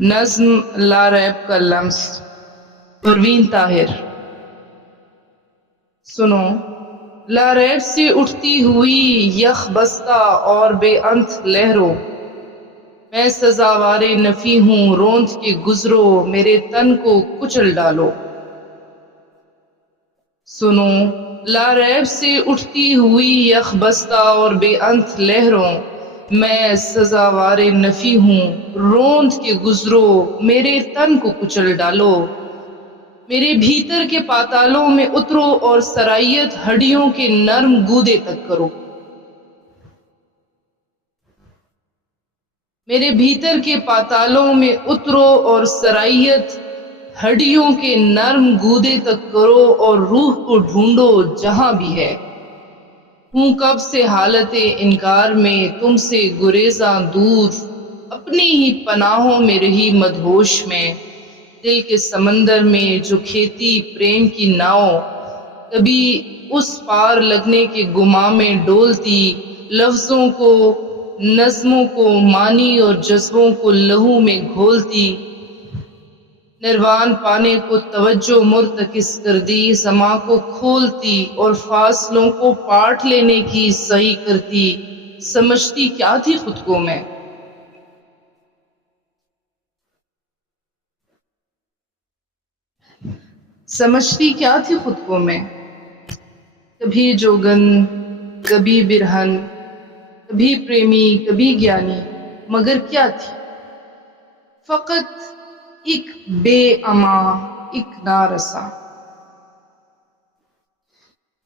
نظم لا ریب کا لمس، پروین طاہر۔ سنو، لا ریب سے اٹھتی ہوئی یخ بستہ اور بے انت لہروں، میں سزاوار نفی ہوں روند کے گزرو، میرے تن کو کچل ڈالو۔ سنو، لا ریب سے اٹھتی ہوئی یخ بستہ اور بے انت لہروں، میں سزاوار نفی ہوں روند کے گزرو، میرے تن کو کچل ڈالو۔ میرے بھیتر کے پاتالوں میں اترو اور سرائیت ہڈیوں کے نرم گودے تک کرو۔ میرے بھیتر کے پاتالوں میں اترو اور سرائیت ہڈیوں کے نرم گودے تک کرو، اور روح کو ڈھونڈو جہاں بھی ہے۔ ہوں کب سے حالت انکار میں تم سے گریزاں دور، اپنی ہی پناہوں میں رہی مدہوش میں، دل کے سمندر میں جو کھیتی پریم کی ناؤ، کبھی اس پار لگنے کے گماں میں ڈولتی، لفظوں کو، نظموں کو، معنی اور جذبوں کو لہو میں گھولتی، نروان پانے کو توجہ مرتکز کر دی، سما کو کھولتی اور فاصلوں کو پاٹ لینے کی سعی کرتی، سمجھتی کیا تھی خود کو میں؟ سمجھتی کیا تھی خود کو میں؟ کبھی جوگن، کبھی برہن، کبھی پریمی، کبھی گیانی، مگر کیا تھی؟ فقط ایک بے اما، ایک نارسا۔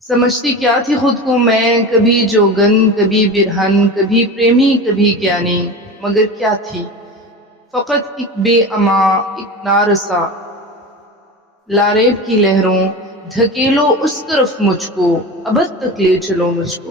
سمجھتی کیا تھی خود کو میں؟ کبھی جوگن، کبھی برہن، کبھی پریمی، کبھی گیانی، مگر کیا تھی؟ فقط ایک بے اما، ایک نارسا۔ لاریب کی لہروں، دھکیلو اس طرف مجھ کو، ابد تک لے چلو مجھ کو۔